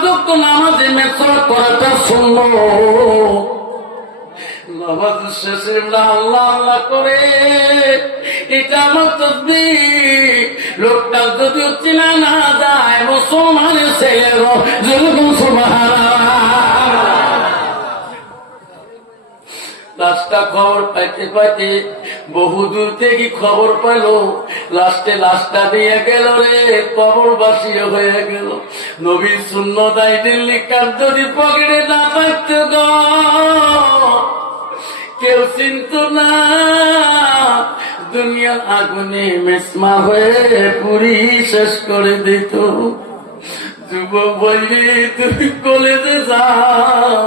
পাঁচক্য নামাজে মেসওয়াক করাটা শুনল নামাজ শেষে আল্লাহ করে, এটা আমার তসবি লোকটা যদি চেনা না যায়, মুসলমানের ছেলে যেরকম লাস্টটা খবর পাইতে পাইতে বহু দূর থেকে খবর পাইল লাস্টে লাস্টটা দিয়ে গেল রে কবর বাসিয়ে হয়ে গেল। নবীর শূন্য দায় দিল্লি কার যদি পকেটে না থাকতে কেউ চিন্ত না, দুনিয়ার আগুনে মেসমা হয়ে পুরি শেষ করে দিত। যুবক বলি তুমি কলেজে যাও।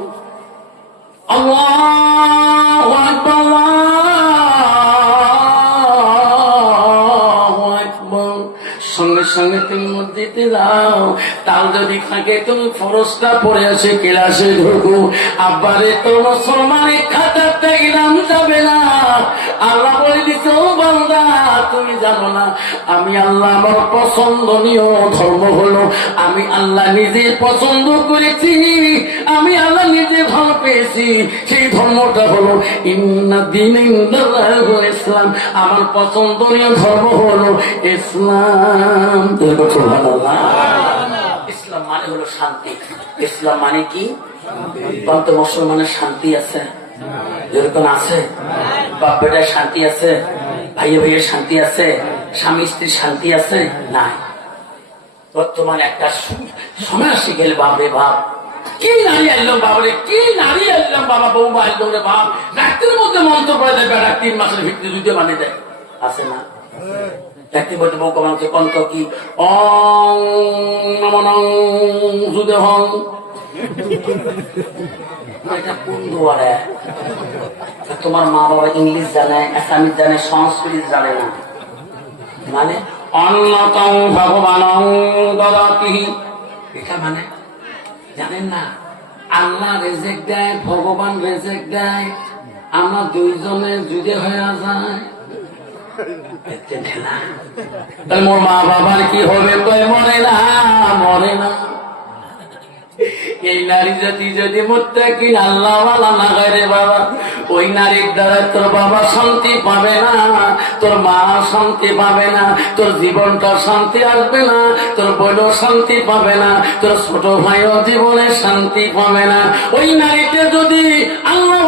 সঙ্গে তুমি মধ্যে দাও তাও যদি থাকে তুমি ফরসটা পড়ে আসে, ক্লাসে ঢুকু। আব্বারে তো মুসলমানের খাতার ইলাম যাবে না। আল্লাহ বলে দিচ্ছে ও বান্দা, তুমি জানো না, আমি আল্লাহ আমার পছন্দনীয় ধর্ম হলো, আমি আল্লাহ নিজে পছন্দ করেছি, আমি আল্লাহ নিজে ভালো পেয়েছি, সেই ধর্মটা হলো ইন্না দিন ইসলাম, আমার পছন্দনীয় ধর্ম হলো ইসলাম। ইসলাম মানে হলো শান্তি। ইসলাম মানে কি? মুসলমানের শান্তি আছে। যেরকম আছে, বাপ বেটার শান্তি আছে ভাইয়ে ভাইয়ের শান্তি আছে, স্বামী স্ত্রীর শান্তি আছে, নাই। বর্তমান একটা সু- সময় আসি গেলে, বাপরে বাপ। কি নারী আনলাম বাবরে কি নারী আনলাম বাবা বউ আনলাম রে বাপ। ডাক্তারের মধ্যে মন্ত্র পড়ে দেয় বেড়া তিন মাসের ভিত্তি দুইটা বানিয়ে দেয়। আছে না? কন্ত কি? তোমার মা বাবা ইংলিশ জানে আসামিস জানে, সংস্কৃত জানে না। মানে অন্যতম ভগবান এটা মানে জানেন না, আল্লাহ রেজেক দেয়, ভগবান রেজেক দেয়, আমরা দুইজনে যুদে হয়ে যায়। মোর মা বাবার কি হবে? কয় মরে না মরে না। এই নারী জাতি যদি মোত্তাকি আল্লাহ রে বাবা। ওই নারীর দ্বারা তোর বাবা শান্তি পাবে না, তোর মা শান্তি পাবে না, তোর জীবনটা শান্তি আসবে না, তোর বড় শান্তি পাবে না, তোর ছোট ভাইও জীবনে শান্তি পাবে না। ওই নারীতে যদি আল্লাহ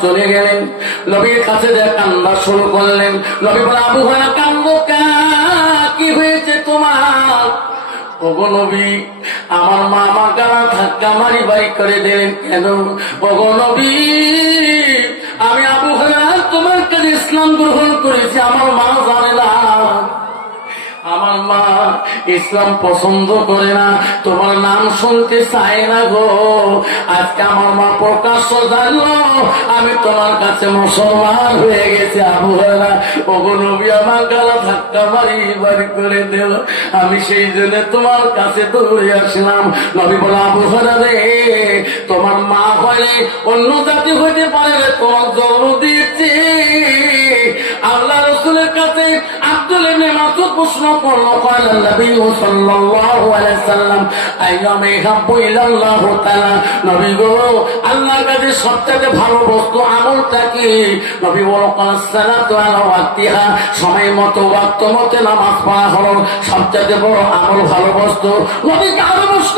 চলে গেলেন। নবীর কাছে শুরু করলেন। নবী বলে, আবু কি? হয়েছে তোমার? নবী, আমার মা গালা ধাক্কা মারি বাড়ি করে দিলেন কেন? নবী, আমি আবু হয়রা তোমার কাছে ইসলাম গ্রহণ করেছি। আমার মা ইসলাম পছন্দ করে না। তোমার নাম শুনতে চায় না গো। আজকে আমার মা প্রকাশ্য জানলো, আমি তোমার কাছে মুসলমান হয়ে গেছে আবহাওয়া ওগো নবী আমার গালা ধাক্কা মারি বাড়ি করে দিল। আমি সেই জন্য তোমার কাছে দৌড়ে আসলাম। নবী বলে আবহাওয়া রে, তোমার মা হলে অন্য জাতি হইতে পারে তোমার জন্ম দিয়েছে। আল্লাহ রসুলের কাছে আব্দুল ইবনে মাসুদ প্রশ্ন করলো قال النبي صلى الله عليه وسلم ايما يحب الى الله تعالى নবী গো আল্লাহর কাছে সবচেয়ে ভালো বস্তু আমলটা কি নবী বলো সালাতু আলা ওয়াক্তিহা সময় মতো ওয়াক্ত মতো নামাজ পড়া হলো সবচেয়ে বড় আমল ভালো বস্তু নবী কারো প্রশ্ন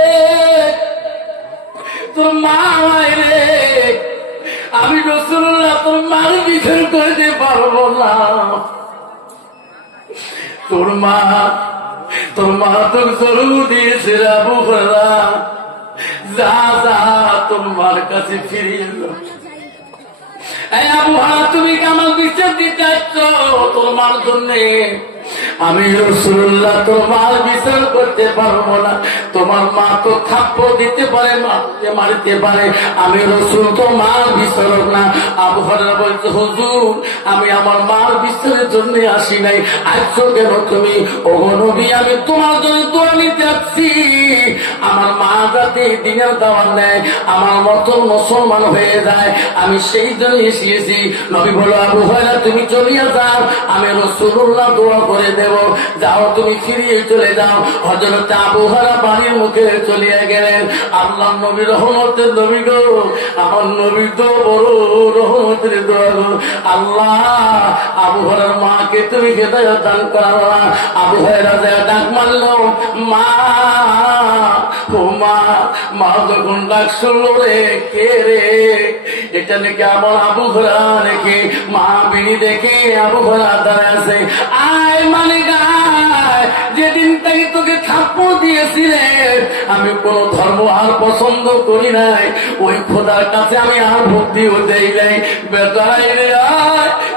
তোর মা রে, আমি রসুল্লাহ তোর মার বিচার করতে পারব না। তোর মা তোর মা তোর জরু দিয়েছে রে আবু যা যা তোর মার কাছে ফিরিয়ে আবু হারা তুমি কি আমার বিচার দিতে আসছ তোমার জন্য? আমি রসুল্লাহ তোমার বিচার করতে পারব না। তোমার মা তো খাপ্য দিতে পারে, মারতে মারতে পারে। আমি রসুল তোমার বিচারক না। আবু হারা বলছে, হুজুর, আমি আমার মার বিচারের জন্য আসি নাই। আসছো কেন তুমি? ও আমি তোমার জন্য দোয়া নিতে আসছি। আমার মা যাতে দিনের দেওয়ার নেয়, আমার মতো মুসলমান হয়ে যায়, আমি সেই জন্য এসেছি নবী বলো আবু হয়না তুমি চলিয়া যাও। আমি রসুল্লাহ দোয়া করে দেব। যাও, তুমি ফিরিয়ে চলে যাও। হজরত আবু হরা বাড়ির মুখে চলিয়া গেলেন। আল্লাহ নবী রহমতের নবী গো, আমার নবী তো বড় রহমতের দোয়া আল্লাহ, আবু হরার মাকে তুমি হেদায়ত দান করা আবু হয়রা ডাক মারলো, মা ও মা মা যখন ডাক শুনলো রে, কে রে? এটা নাকি আমার আবু ঘোরা নাকি? মা বিড়ি দেখে আবু ঘোরা দাঁড়ায় আছে। আয় মানে যেদিন থেকে তোকে থাপ্পড় দিয়েছিলে আমি কোন ধর্ম আর পছন্দ করি নাই। ওই খোদার কাছে আমি আর ভক্তি হতে নাই। বেতাই রে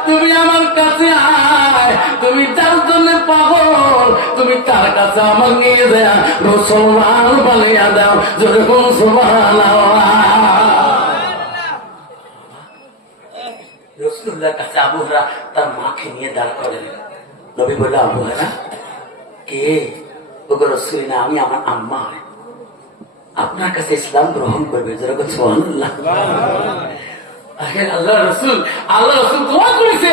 তুমি আমার কাছে আয়। তুমি তার জন্য পাগল তুমি তার কাছে আমার নিয়ে দেয়া মুসলমান বানিয়ে দাও যেরকম সমান রসুল্লাহর কাছে আবু তার মাকে নিয়ে দাঁড় করেন। নবী বলল আবু কে? ওগো রসুল না আমি আমার আম্মা। আপনার কাছে ইসলাম গ্রহণ করবে যেরকম আল্লাহ রসুল আল্লাহ রসুল দোয়া করেছে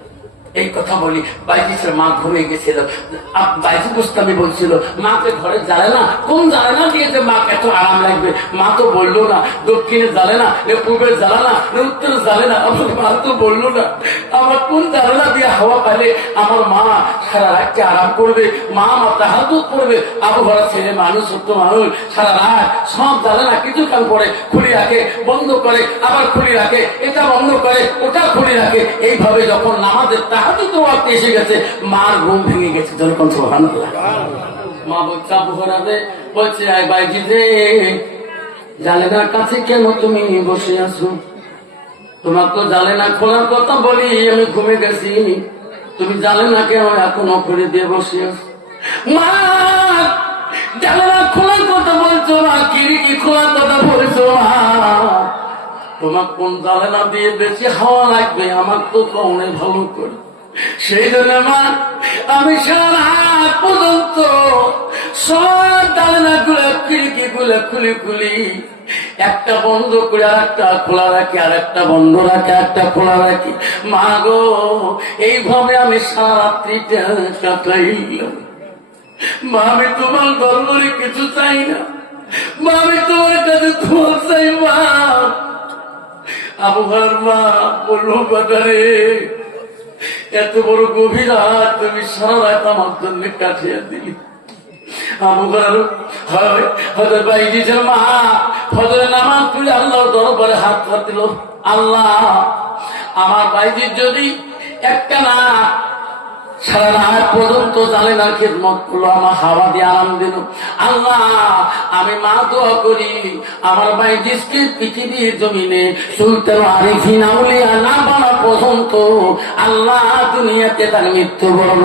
এই কথা বলি বাইজিসের মা ঘুমিয়ে গেছিল। বাইজি মুস্তামি বলছিল, মাকে ঘরে জ্বালে না কোন জ্বালে না দিয়েছে মা এত আরাম লাগবে? মা তো বলল না, দক্ষিণে জ্বালে না নে পূর্বে জ্বালা না নে উত্তরে জ্বালে না আমার মা তো বলল না। আমার কোন জ্বালানা দিয়ে হাওয়া পাইলে আমার মা সারা রাতকে আরাম করবে? মা আমার তাহাদুত করবে। আবহাওয়া ছেলে মানুষ, সত্য মানুষ, সারা রাত সব জ্বালানা কিছুক্ষণ পরে খুলে রাখে বন্ধ করে, আবার খুলে রাখে এটা বন্ধ করে, ওটা খুলে রাখে। এইভাবে যখন নামাজের তাহাদুত ওয়াক্ত এসে গেছে, মার ঘুম ভেঙে গেছে। যখন সোহান মা বলছে আবহাওয়া বলছে, আয় বাইজি রে জালেনার কাছে কেন তুমি বসে আছো? তোমার তো জালে না খোলার কথা বলি, আমি ঘুমে গেছি। তুমি জালে না কেন এখনও করে দিয়ে বসে আছো? মা জালে না খোলার কথা বলছো না কিরিকি খোলার কথা বলছো মা তোমার কোন জালে না দিয়ে বেশি হাওয়া লাগবে? আমার তো কমে ভালো করে। সেই জন্য মা আমি সারা পর্যন্ত সব খিড়কি খুলি খুলি একটা বন্ধ করে আর একটা খোলা রাখি আর একটা বন্ধ রাখি একটা খোলা রাখি। মা গো, এইভাবে আমি কাটাইলাম। মা, আমি তোমার দরবারে কিছু চাই না। মা, আমি তোমার কাছে তোমার চাই আবহাওয়ার মা বলল, বাজারে এত বড় গভীর হাত তুমি সারা রাত আমার জন্য কাটিয়ে দিলি। মা হজরে নামাজ তুলে আল্লাহ দরবারে হাত দিল, আল্লাহ, আমার বাইজির যদি একটা না সারা রাত পর্যন্ত জানে না খেদমত করল আমার হাওয়া দিয়ে আরাম দিল। আল্লাহ, আমি মা দোয়া করি, আমার ভাই দৃষ্টি পৃথিবীর জমিনে সুলতান আরিফিন না বানা পর্যন্ত আল্লাহ দুনিয়াতে তার মৃত্যুবরণ